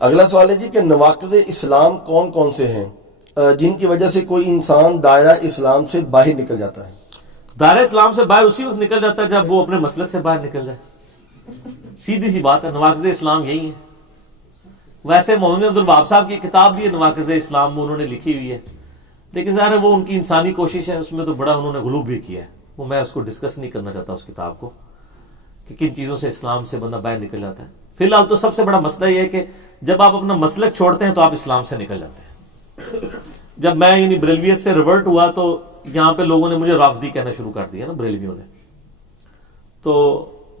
اگلا سوال ہے جی کہ نواقض اسلام کون کون سے ہیں جن کی وجہ سے کوئی انسان دائرہ اسلام سے باہر نکل جاتا ہے؟ دائرہ اسلام سے باہر اسی وقت نکل جاتا ہے جب وہ اپنے مسلک سے باہر نکل جائے. سیدھی سی بات ہے، نواقض اسلام یہی ہے. ویسے محمد عبد الوہاب صاحب کی کتاب بھی ہے نواقض اسلام، انہوں نے لکھی ہوئی ہے، لیکن ظاہر ہے وہ ان کی انسانی کوشش ہے، اس میں تو بڑا انہوں نے غلوب بھی کیا ہے. وہ میں اس کو ڈسکس نہیں کرنا چاہتا اس کتاب کو کہ کن چیزوں سے اسلام سے بندہ باہر نکل جاتا ہے. فی الحال تو سب سے بڑا مسئلہ یہ ہے کہ جب آپ اپنا مسلک چھوڑتے ہیں تو آپ اسلام سے نکل جاتے ہیں. جب میں یعنی بریلویت سے ریورٹ ہوا تو یہاں پہ لوگوں نے مجھے رافضی کہنا شروع کر دیا نا، بریلویوں نے. تو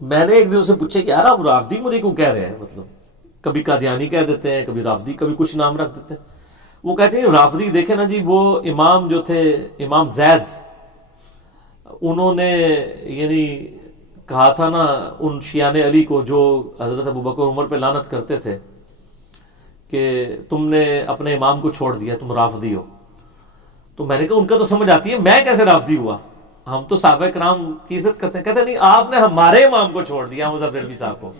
میں نے ایک دن سے پوچھا کہ یار آپ رافضی مجھے کیوں کہہ رہے ہیں، مطلب کبھی قادیانی کہہ دیتے ہیں، کبھی رافضی، کبھی کچھ نام رکھ دیتے ہیں. وہ کہتے ہیں رافضی دیکھیں نا جی، وہ امام جو تھے امام زید، انہوں نے یعنی کہا تھا نا ان شیعان علی کو جو حضرت ابوبکر عمر پہ لعنت کرتے تھے کہ تم نے اپنے امام کو چھوڑ دیا، تم رافضی ہو. تو میں نے کہا ان کا تو سمجھ آتی ہے، میں کیسے رافضی ہوا، ہم تو صحابہ کرام کی عزت کرتے ہیں. کہتے نہیں، آپ نے ہمارے امام کو چھوڑ دیا حمزہ بریلوی صاحب کو،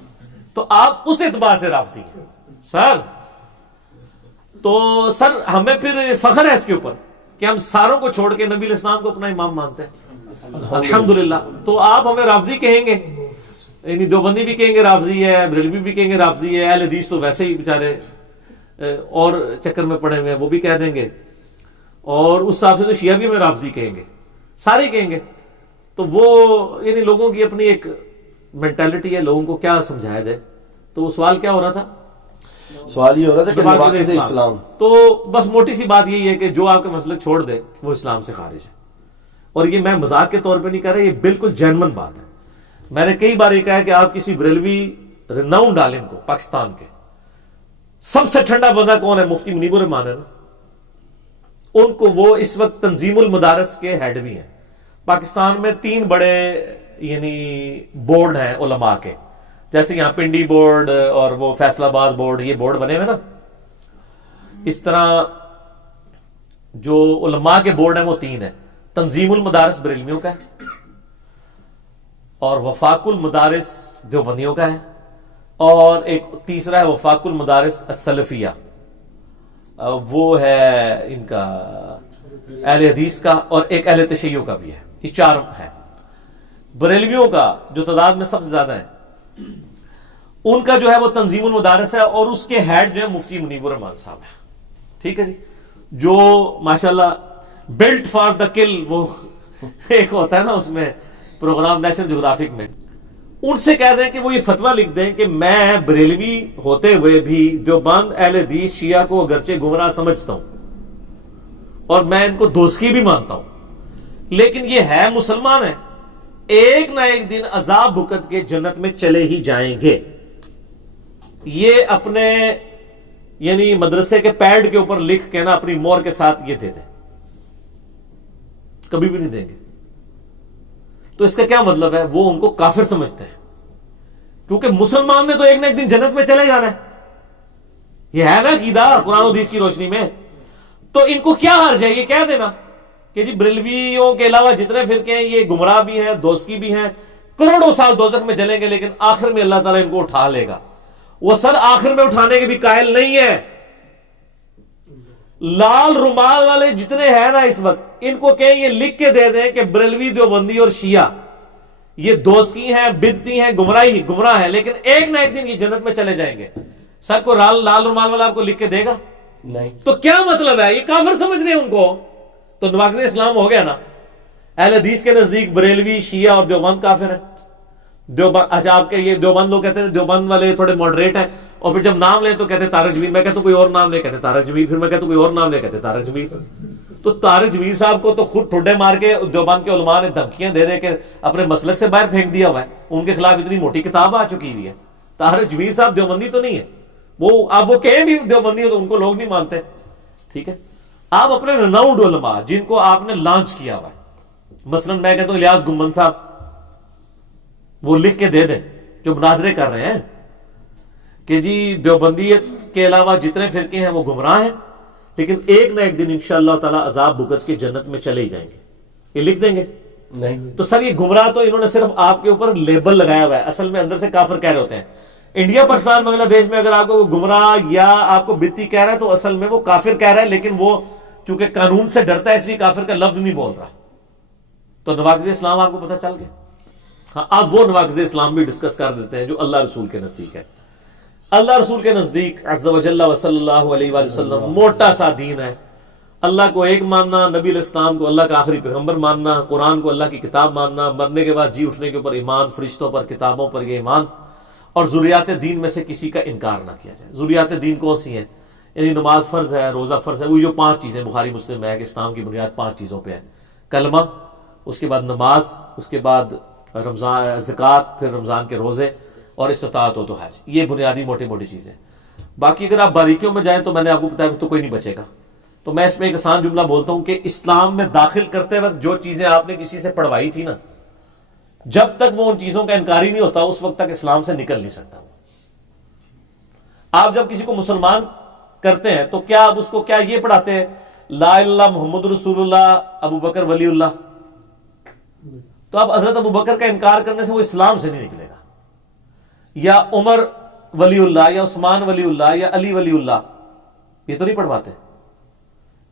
تو آپ اس اعتبار سے رافضی ہیں. سر تو سر ہمیں پھر فخر ہے اس کے اوپر کہ ہم ساروں کو چھوڑ کے نبی علیہ السلام کو اپنا امام مانتے ہیں، الحمدللہ. تو آپ ہمیں رافضی کہیں گے، یعنی دیوبندی بھی کہیں گے رافضی ہے، بریلوی بھی کہیں گے رافضی ہے، اہل حدیث تو ویسے ہی بیچارے اور چکر میں پڑے ہوئے ہیں، وہ بھی کہہ دیں گے. اور اس حساب سے تو شیعہ بھی ہمیں رافضی کہیں گے، سارے کہیں گے. تو وہ یعنی لوگوں کی اپنی ایک مینٹالٹی ہے، لوگوں کو کیا سمجھایا جائے. تو وہ سوال کیا ہو رہا تھا؟ سوال یہ ہو رہا تھا کہ نواقض اسلام. تو بس موٹی سی بات یہی ہے کہ جو آپ کے مسلک چھوڑ دے وہ اسلام سے خارج ہے. اور یہ میں مذاق کے طور پہ نہیں کہہ رہا، یہ بالکل جینون بات ہے. میں نے کئی بار یہ کہا کہ آپ کسی بریلوی رناؤنڈ عالم کو، پاکستان کے سب سے ٹھنڈا بندہ کون ہے، مفتی منیب الرحمان ہے نا، ان کو وہ اس وقت تنظیم المدارس کے ہیڈ بھی ہیں. پاکستان میں 3 بڑے یعنی بورڈ ہیں علماء کے، جیسے یہاں پنڈی بورڈ اور وہ فیصل آباد بورڈ، یہ بورڈ بنے ہوئے نا، اس طرح جو علماء کے بورڈ ہیں وہ 3 ہیں. تنظیم المدارس بریلویوں کا ہے، اور وفاق المدارس دیوبندیوں کا ہے، اور ایک تیسرا ہے وفاق المدارس السلفیہ، وہ ہے ان کا اہل حدیث کا، اور ایک اہل تشیع کا بھی ہے. یہ 4 ہے. بریلویوں کا جو تعداد میں سب سے زیادہ ہے، ان کا جو ہے وہ تنظیم المدارس ہے، اور اس کے ہیڈ جو ہے مفتی منیب الرحمان صاحب ہے. ٹھیک ہے جی، جو ماشاءاللہ بلٹ فار دا کل، وہ ایک ہوتا ہے نا اس میں پروگرام نیشنل جغرافک میں، ان سے کہہ دیں کہ وہ یہ فتویٰ لکھ دیں کہ میں بریلوی ہوتے ہوئے بھی دیوبند اہل حدیث شیعہ کو اگرچہ گمراہ سمجھتا ہوں اور میں ان کو دوستی بھی مانتا ہوں، لیکن یہ ہے مسلمان ہے، ایک نہ ایک دن عذاب بھگت کے جنت میں چلے ہی جائیں گے. یہ اپنے یعنی مدرسے کے پیڈ کے اوپر لکھ کے نا اپنی مور کے ساتھ یہ دے دیں، کبھی بھی نہیں دیں گے. تو اس کا کیا مطلب ہے؟ وہ ان کو کافر سمجھتے ہیں، کیونکہ مسلمان نے تو ایک نہ ایک دن جنت میں چلے جانا ہے. یہ ہے نا عقیدہ قرآن و حدیث کی روشنی میں. تو ان کو کیا حرج ہے یہ کہہ دینا کہ جی بریلویوں کے علاوہ جتنے فرقے ہیں یہ گمراہ بھی ہیں، دوستی بھی ہیں، کروڑوں سال دوزخ میں جلیں گے، لیکن آخر میں اللہ تعالیٰ ان کو اٹھا لے گا. وہ سر آخر میں اٹھانے کے بھی قائل نہیں ہے. لال رومال والے جتنے ہیں نا اس وقت، ان کو کہیں یہ لکھ کے دے دیں کہ بریلوی دیوبندی اور شیعہ یہ دوستی ہیں، بدعتی ہیں، گمراہ ہیں، لیکن ایک نہ ایک دن یہ جنت میں چلے جائیں گے. سر کو لال رومال والا آپ کو لکھ کے دے گا؟ نہیں. تو کیا مطلب ہے؟ یہ کافر سمجھ رہے ہیں ان کو. تو نواقض اسلام ہو گیا نا. اہل حدیث کے نزدیک بریلوی، شیعہ اور دیوبند کافر ہیں. دیوبند، اچھا آپ کے یہ دیوبند لوگ کہتے ہیں دیوبند والے تھوڑے ماڈریٹ ہیں، اور پھر جب نام لیں تو کہتے ہیں طارق جمیل. میں کہتا ہوں کوئی اور نام لے، کہتے ہیں طارق جمیل. پھر میں کہتا ہوں کوئی اور نام لے، کہتے ہیں طارق جمیل. تو طارق جمیل صاحب کو تو خود ٹھڈے مار کے دیوبند کے علماء نے دھمکیاں دے دے کے اپنے مسلک سے باہر پھینک دیا ہوا ہے. ان کے خلاف اتنی موٹی کتاب آ چکی ہوئی ہے. طارق جمیل صاحب دیوبندی تو نہیں ہے، وہ آپ وہ کہیں بھی دیوبندی ہو تو ان کو لوگ نہیں مانتے. ٹھیک ہے، آپ اپنے رناؤنڈ علماء جن کو آپ نے لانچ کیا ہوا ہے، مثلا میں کہتا ہوں الیاس گنبد صاحب، وہ لکھ کے دے دیں جو مناظرے کر رہے ہیں کہ جی دیوبندیت کے علاوہ جتنے فرقے ہیں وہ گمراہ ہیں، لیکن ایک نہ ایک دن انشاءاللہ تعالی عذاب بھگت کے جنت میں چلے ہی جائیں گے. یہ لکھ دیں گے؟ نہیں. تو سر یہ گمراہ تو انہوں نے صرف آپ کے اوپر لیبل لگایا ہوا ہے، اصل میں اندر سے کافر کہہ رہے ہوتے ہیں. انڈیا پاکستان بنگلہ دیش میں اگر آپ کو گمراہ یا آپ کو بدتی کہہ رہا ہے تو اصل میں وہ کافر کہہ رہا ہے، لیکن وہ چونکہ قانون سے ڈرتا ہے اس لیے کافر کا لفظ نہیں بول رہا. تو نواقض اسلام آپ کو پتہ چل گیا. ہاں اب وہ نواقض اسلام بھی ڈسکس کر دیتے ہیں جو اللہ رسول کے نزدیک ہے. اللہ رسول کے نزدیک عز و جل و صلی اللہ علیہ وآلہ وسلم موٹا سا دین ہے. اللہ کو ایک ماننا، نبی علیہ السلام کو اللہ کا آخری پیغمبر ماننا، قرآن کو اللہ کی کتاب ماننا، مرنے کے بعد جی اٹھنے کے اوپر ایمان، فرشتوں پر، کتابوں پر یہ ایمان، اور ضروریات دین میں سے کسی کا انکار نہ کیا جائے. ضروریات دین کون سی ہیں؟ یعنی نماز فرض ہے، روزہ فرض ہے، وہ جو 5 چیزیں بخاری مسلم میں ہے کہ اسلام کی بنیاد 5 چیزوں پہ ہے. کلمہ، اس کے بعد نماز، اس کے بعد رمضان زکوٰۃ، پھر رمضان کے روزے، اور استطاعت ہو تو حج. یہ بنیادی موٹی موٹی چیزیں. باقی اگر آپ باریکیوں میں جائیں تو میں نے آپ کو بتایا تو کوئی نہیں بچے گا. تو میں اس میں ایک آسان جملہ بولتا ہوں کہ اسلام میں داخل کرتے وقت جو چیزیں آپ نے کسی سے پڑھوائی تھی نا، جب تک وہ ان چیزوں کا انکاری نہیں ہوتا اس وقت تک اسلام سے نکل نہیں سکتا. آپ جب کسی کو مسلمان کرتے ہیں تو کیا آپ اس کو کیا یہ پڑھاتے ہیں لا الہ الا اللہ محمد رسول اللہ ابو بکر ولی اللہ؟ تو اب حضرت ابو بکر کا انکار کرنے سے وہ اسلام سے نہیں نکلے گا. یا عمر ولی اللہ، یا عثمان ولی اللہ، یا علی ولی اللہ، یہ تو نہیں پڑھواتے.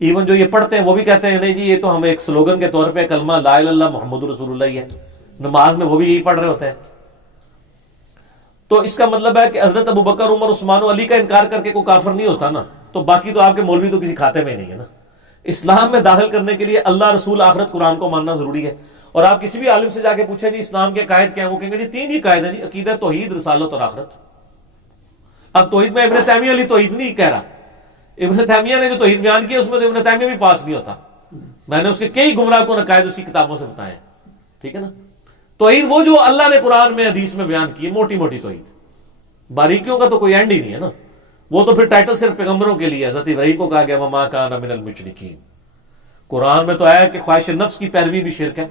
ایون جو یہ پڑھتے ہیں وہ بھی کہتے ہیں نہیں جی یہ تو ہم ایک سلوگن کے طور پہ کلمہ لا الہ الا اللہ محمد رسول اللہ ہی ہے. نماز میں وہ بھی یہی پڑھ رہے ہوتے ہیں. تو اس کا مطلب ہے کہ حضرت ابو بکر، عمر، عثمان و علی کا انکار کر کے کوئی کافر نہیں ہوتا نا. تو باقی تو آپ کے مولوی تو کسی کھاتے میں نہیں ہے نا. اسلام میں داخل کرنے کے لیے اللہ، رسول، آخرت، قرآن کو ماننا ضروری ہے. اور آپ کسی بھی عالم سے جا کے پوچھیں جی اسلام کے قائد کیا ہیں، وہ کہیں گے جی 3 ہی قائد ہیں جی، عقیدہ، توحید، رسالت اور آخرت. اب توحید میں ابن تیمیہ علی توحید نہیں کہہ رہا. ابن تیمیہ نے جو توحید بیان کیا اس میں تو ابن تیمیہ بھی پاس نہیں ہوتا. میں نے اس کے کئی گمراہ کو عقائد اس کی کتابوں سے بتائے ہیں. ٹھیک ہے نا. توحید وہ جو اللہ نے قرآن میں حدیث میں بیان کی ہے، موٹی موٹی توحید. باریکیوں کا تو کوئی اینڈ ہی نہیں ہے نا. وہ تو پھر ٹائٹل صرف پیغمبروں کے لیے. حضرت ابراہیم کو کہا گیا وما کان من المشرکین. قرآن میں تو آیا کہ خواہش نفس کی پیروی بھی شرک ہے.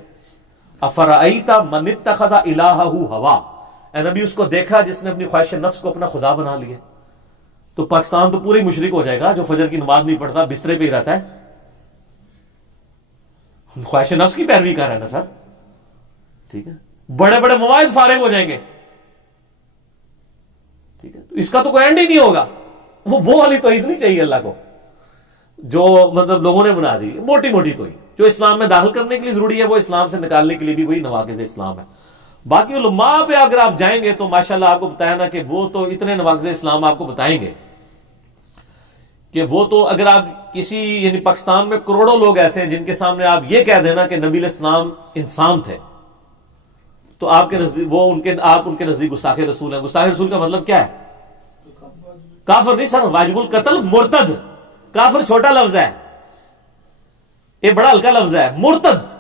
افرأیت من اتخذ الہہ ہوا. اے نبی اس کو دیکھا جس نے اپنی خواہش نفس کو اپنا خدا بنا لیا. تو پاکستان تو پورے مشرک ہو جائے گا جو فجر کی نماز نہیں پڑھتا، بسترے پہ ہی رہتا ہے، خواہش نفس کی پیروی کر رہا ہے نا سر. ٹھیک ہے. بڑے بڑے مواعظ فارغ ہو جائیں گے. ٹھیک ہے. تو اس کا تو کوئی اینڈ ہی نہیں ہوگا. وہ والی توحید نہیں چاہیے اللہ کو جو مطلب لوگوں نے بنا دی. موٹی موٹی توحید جو اسلام میں داخل کرنے کے لیے ضروری ہے وہ اسلام سے نکالنے کے لیے بھی وہی نواقض اسلام ہے. باقی علماء پہ اگر آپ جائیں گے تو ماشاءاللہ آپ کو بتایا نا کہ وہ تو اتنے نواقض اسلام آپ کو بتائیں گے کہ وہ تو اگر آپ کسی یعنی پاکستان میں کروڑوں لوگ ایسے ہیں جن کے سامنے آپ یہ کہہ دینا کہ نبی علیہ السلام انسان تھے تو آپ کے نزدیک وہ آپ ان کے نزدیک گستاخ رسول ہیں. گستاخ رسول کا مطلب کیا ہے؟ کافر نہیں سر، واجب القتل، مرتد. کافر چھوٹا لفظ ہے، یہ بڑا ہلکا لفظ ہے. مرتد،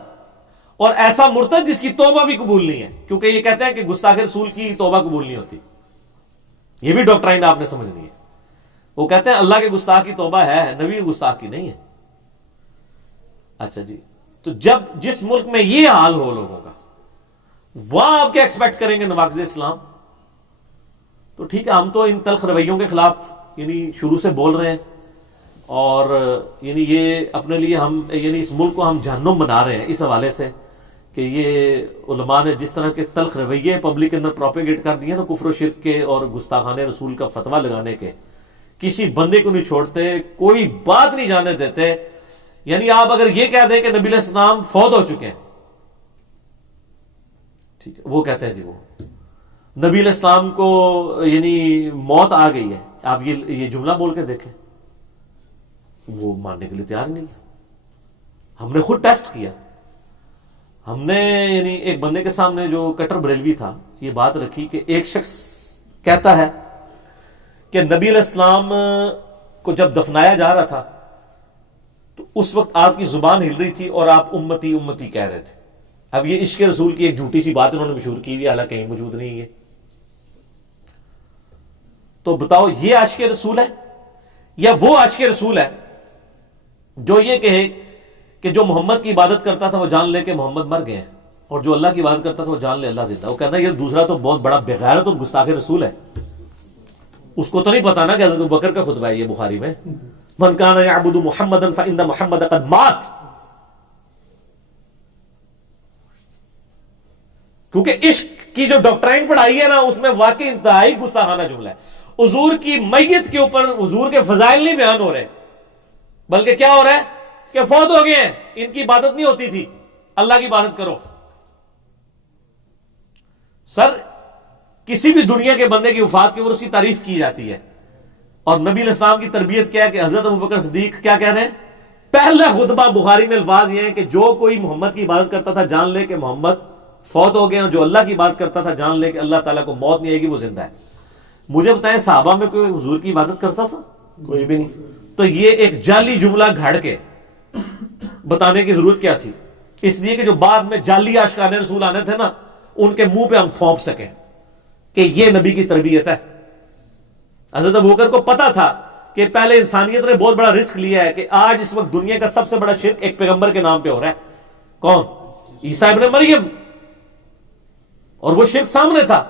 اور ایسا مرتد جس کی توبہ بھی قبول نہیں ہے، کیونکہ یہ کہتے ہیں کہ گستاخ رسول کی توبہ قبول نہیں ہوتی. یہ بھی ڈاکٹرائن آپ نے سمجھنی ہے. وہ کہتے ہیں اللہ کے گستاخ کی توبہ ہے، نبی کے گستاخ کی نہیں ہے. اچھا جی. تو جب جس ملک میں یہ حال ہو لوگوں کا، وہاں آپ کیا ایکسپیکٹ کریں گے نواقض اسلام؟ تو ٹھیک ہے، ہم تو ان تلخ رویوں کے خلاف یعنی شروع سے بول رہے ہیں، اور یعنی یہ اپنے لیے ہم یعنی اس ملک کو ہم جہنم بنا رہے ہیں اس حوالے سے کہ یہ علماء نے جس طرح کے تلخ رویے پبلک کے اندر پروپیگیٹ کر دیے نا، کفر و شرک کے اور گستاخانہ رسول کا فتویٰ لگانے کے. کسی بندے کو نہیں چھوڑتے، کوئی بات نہیں جانے دیتے. یعنی آپ اگر یہ کہہ دیں کہ نبی علیہ السلام فوت ہو چکے ہیں، ٹھیک ہے، وہ کہتے ہیں جی وہ نبی علیہ السلام کو یعنی موت آ گئی ہے، آپ یہ جملہ بول کے دیکھیں، وہ ماننے کے لیے تیار نہیں ہے. ہم نے خود ٹیسٹ کیا. ہم نے یعنی ایک بندے کے سامنے جو کٹر بریلوی تھا یہ بات رکھی کہ ایک شخص کہتا ہے کہ نبی علیہ السلام کو جب دفنایا جا رہا تھا تو اس وقت آپ کی زبان ہل رہی تھی اور آپ امتی امتی کہہ رہے تھے. اب یہ عشق رسول کی ایک جھوٹی سی بات انہوں نے مشہور کی ہوئی، حالانکہ کہیں موجود نہیں ہے. تو بتاؤ یہ عاشق رسول ہے یا وہ عاشق رسول ہے جو یہ کہے کہ جو محمد کی عبادت کرتا تھا وہ جان لے کہ محمد مر گئے ہیں، اور جو اللہ کی عبادت کرتا تھا وہ جان لے اللہ زندہ. وہ کہتا ہے یہ دوسرا تو بہت بڑا بغیرت اور گستاخ رسول ہے. اس کو تو نہیں پتا نا کہ حضرت ابوبکر کا خطبہ ہے یہ بخاری میں، من کان یعبد محمدا فإن محمد قد مات. کیونکہ عشق کی جو ڈاکٹرائن پڑھائی ہے نا اس میں واقعی انتہائی گستاخانہ جملہ ہے. حضور کی میت کے اوپر حضور کے فضائل نہیں بیان ہو رہے بلکہ کیا ہو رہا ہے کہ فوت ہو گئے ہیں, ان کی عبادت نہیں ہوتی تھی, اللہ کی عبادت کرو. سر کسی بھی دنیا کے بندے کی وفات کے اوپر اس کی تعریف کی جاتی ہے, اور نبی علیہ السلام کی تربیت کیا ہے کہ حضرت ابوبکر صدیق کیا کہہ رہے ہیں, پہلا خطبہ بخاری میں الفاظ یہ ہیں کہ جو کوئی محمد کی عبادت کرتا تھا جان لے کہ محمد فوت ہو گئے, اور جو اللہ کی عبادت کرتا تھا جان لے کہ اللہ تعالیٰ کو موت نہیں آئے گی, وہ زندہ ہے. مجھے بتائیں صحابہ میں کوئی حضور کی عبادت کرتا تھا؟ کوئی بھی نہیں. تو یہ ایک جعلی جملہ گھڑ کے بتانے کی ضرورت کیا تھی؟ اس لیے کہ جو بعد میں جعلی عاشقان رسول آنے تھے نا, ان کے منہ پہ ہم تھوپ سکیں کہ یہ نبی کی تربیت ہے. حضرت ابوبکر کو پتا تھا کہ پہلے انسانیت نے بہت بڑا رسک لیا ہے کہ آج اس وقت دنیا کا سب سے بڑا شرک ایک پیغمبر کے نام پہ ہو رہا ہے. کون؟ عیسیٰ ابن مریم. اور وہ شرک سامنے تھا.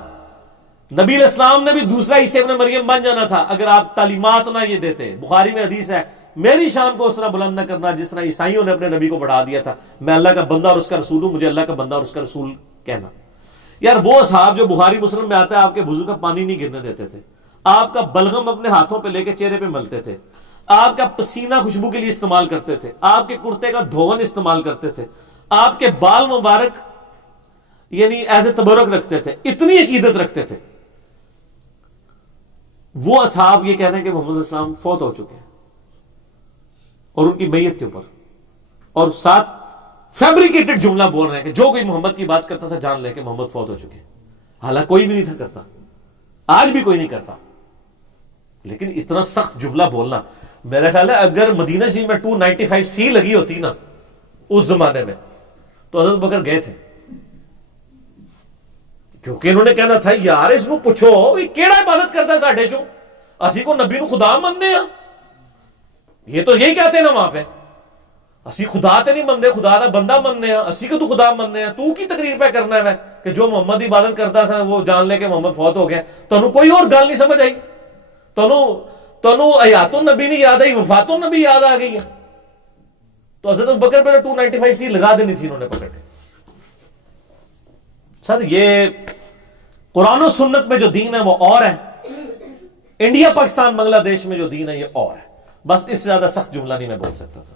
نبی علیہ السلام نے بھی دوسرا عیسیٰ ابن مریم بن جانا تھا اگر آپ تعلیمات نہ یہ دیتے. بخاری میں حدیث ہے, میری شان کو اس طرح بلند نہ کرنا جس طرح عیسائیوں نے اپنے نبی کو بڑھا دیا تھا. میں اللہ کا بندہ اور اس کا رسول ہوں, مجھے اللہ کا بندہ اور اس کا رسول کہنا. یار وہ اصحاب جو بخاری مسلم میں آتا ہے آپ کے وضو کا پانی نہیں گرنے دیتے تھے, آپ کا بلغم اپنے ہاتھوں پہ لے کے چہرے پہ ملتے تھے, آپ کا پسینہ خوشبو کے لیے استعمال کرتے تھے, آپ کے کرتے کا دھون استعمال کرتے تھے, آپ کے بال مبارک یعنی ایز اے تبرک رکھتے تھے, اتنی عقیدت رکھتے تھے. وہ اصحاب یہ کہتے ہیں کہ محمد صلی اللہ علیہ وسلم فوت ہو چکے ہیں اور ان کی میت کے اوپر, اور ساتھ فیبریکیٹڈ جملہ بول رہے ہیں کہ جو کوئی محمد کی بات کرتا تھا جان لے کہ محمد فوت ہو چکے ہیں. حالانکہ کوئی بھی نہیں تھا کرتا, آج بھی کوئی نہیں کرتا. لیکن اتنا سخت جملہ بولنا, میرا خیال ہے اگر مدینہ شریف میں 295C لگی ہوتی نا اس زمانے میں تو حضرت بکر گئے تھے, کیونکہ انہوں نے کہنا تھا یار اس کو پوچھو یہ کیڑا عبادت کرتا ہے ساڈے چوں, اسی کو نبی نو خدا مننے ہاں. یہ تو یہی کہتے ہیں نا وہاں پہ, اسی خدا تے نہیں منتے, خدا دا بندہ مننے ہاں, اسی کو تو خدا مننے ہاں. تو کی تقریر پہ کرنا ہے کہ جو محمد عبادت کرتا تھا وہ جان لے کہ محمد فوت ہو گیا. تو کوئی اور گل نہیں سمجھ آئی, تو حیات النبی نہیں یاد آئی, وفات النبی یاد آ گئی ہے. تو حضرت بکر پہ 295C لگا دینی تھی انہوں نے پکڑ کے. سر یہ قرآن و سنت میں جو دین ہے وہ اور ہے, انڈیا پاکستان بنگلہ دیش میں جو دین ہے یہ اور ہے. بس اس سے زیادہ سخت جملہ نہیں میں بول سکتا تھا.